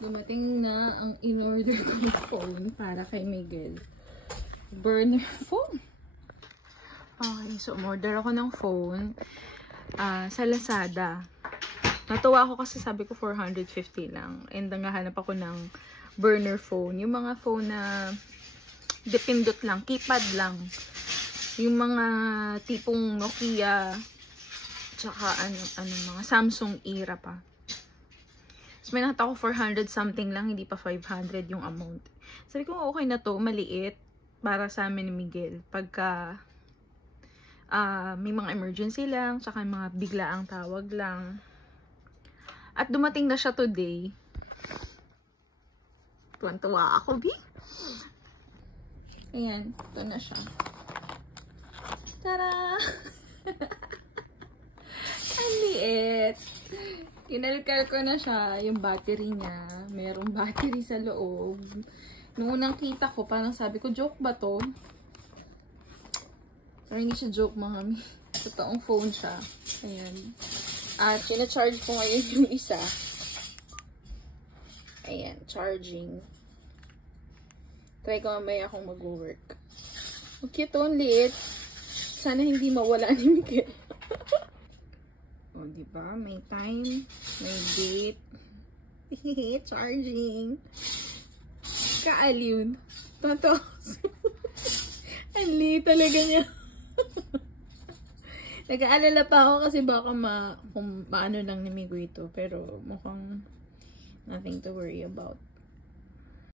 Dumating na ang in-order kong phone para kay Miguel. Burner phone. Okay, so umorder ako ng phone sa Lazada. Natuwa ako kasi sabi ko 450 lang. And nanghahanap ako ng burner phone. Yung mga phone na dipindot lang, keypad lang. Yung mga tipong Nokia, tsaka mga Samsung era pa. So, may nakita ko 400 something lang, hindi pa 500 yung amount. Sabi ko, okay na to, maliit, para sa amin ni Miguel. Pagka may mga emergency lang, tsaka mga biglaang tawag lang. At dumating na siya today. Tuwan-tuwa ako, Bi. Ayan, ito na siya. Tara! Ang liit. Kinalkal ko na siya, yung battery niya. Merong battery sa loob. Nung unang kita ko, parang sabi ko, joke ba to? Pero hindi siya joke, mga mi. Totoong phone siya. Ayan. At sina-charge ko ngayon yung isa. Ayan, charging. Try ko mamaya akong mag-work. Okay, ito, ang liit. Sana hindi mawala ni Miguel. O, diba? May time. May date. Charging. Kaaliw. Totoo. Ang liit talaga niya. Nag-aalala pa ako kasi baka kung maano lang ni Migo ito. Pero mukhang nothing to worry about.